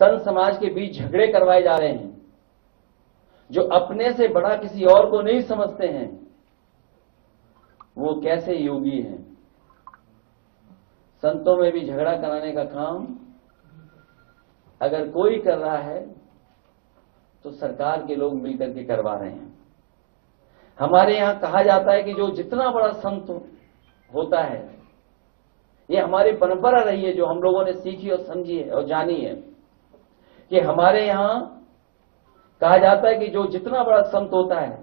संत समाज के बीच झगड़े करवाए जा रहे हैं, जो अपने से बड़ा किसी और को नहीं समझते हैं, वो कैसे योगी हैं। संतों में भी झगड़ा कराने का काम अगर कोई कर रहा है तो सरकार के लोग मिलकर के करवा रहे हैं। हमारे यहां कहा जाता है कि जो जितना बड़ा संत होता है, ये हमारी परंपरा रही है जो हम लोगों ने सीखी और समझी है और जानी है, कि हमारे यहां कहा जाता है कि जो जितना बड़ा संत होता है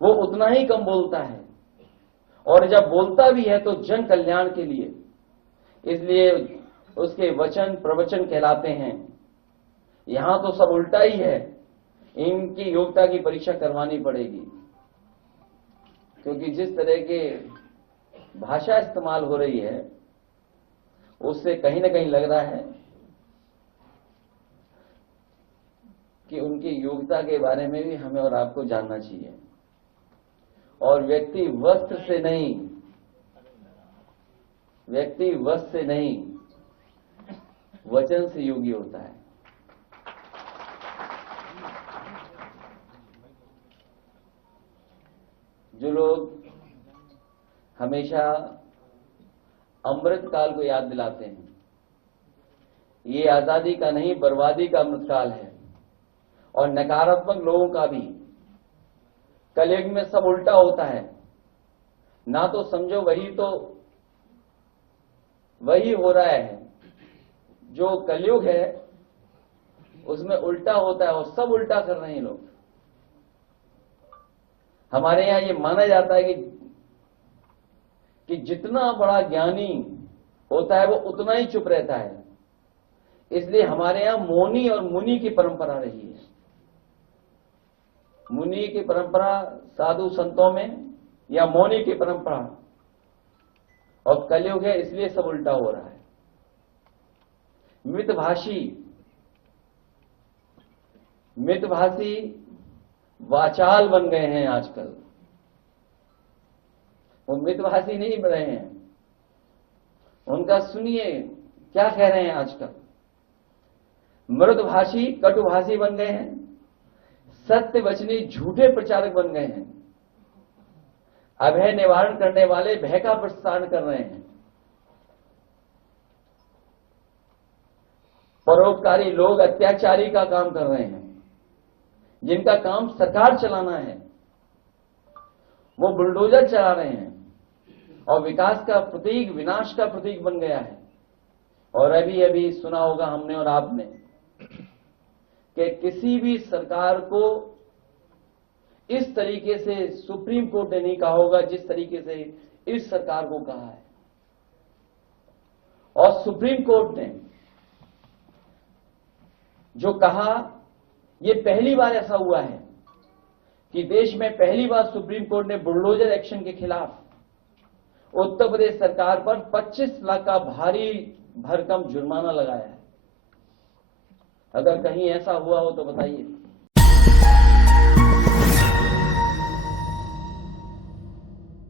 वो उतना ही कम बोलता है, और जब बोलता भी है तो जन कल्याण के लिए, इसलिए उसके वचन प्रवचन कहलाते हैं। यहां तो सब उल्टा ही है, इनकी योग्यता की परीक्षा करवानी पड़ेगी, क्योंकि जिस तरह के भाषा इस्तेमाल हो रही है उससे कहीं ना कहीं लग रहा है कि उनकी योग्यता के बारे में भी हमें और आपको जानना चाहिए। और व्यक्ति वस्त्र से नहीं वचन से योगी होता है। जो लोग हमेशा अमृत काल को याद दिलाते हैं, ये आजादी का नहीं बर्बादी का अमृत काल है, और नकारात्मक लोगों का भी। कलयुग में सब उल्टा होता है, ना तो समझो वही हो रहा है। जो कलयुग है उसमें उल्टा होता है और सब उल्टा कर रहे हैं लोग। हमारे यहां ये माना जाता है कि जितना बड़ा ज्ञानी होता है वो उतना ही चुप रहता है, इसलिए हमारे यहां मौनी और मुनि की परंपरा रही है। मुनि की परंपरा साधु संतों में, या मौनी की परंपरा, और कलयुग है इसलिए सब उल्टा हो रहा है। मितभाषी वाचाल बन गए हैं आजकल। वो मितभाषी नहीं बन रहे हैं, उनका सुनिए क्या कह रहे हैं आजकल। मृदभाषी कटुभाषी बन गए हैं, सत्य वचनी झूठे प्रचारक बन गए हैं, अभय निवारण करने वाले भय का प्रसारण कर रहे हैं, परोपकारी लोग अत्याचारी का काम कर रहे हैं। जिनका काम सरकार चलाना है वो बुलडोजर चला रहे हैं, और विकास का प्रतीक विनाश का प्रतीक बन गया है। और अभी सुना होगा हमने और आपने कि किसी भी सरकार को इस तरीके से सुप्रीम कोर्ट ने नहीं कहा होगा जिस तरीके से इस सरकार को कहा है। और सुप्रीम कोर्ट ने जो कहा, ये पहली बार ऐसा हुआ है कि देश में पहली बार सुप्रीम कोर्ट ने बुलडोजर एक्शन के खिलाफ उत्तर प्रदेश सरकार पर 25 लाख का भारी भरकम जुर्माना लगाया है। अगर कहीं ऐसा हुआ हो तो बताइए।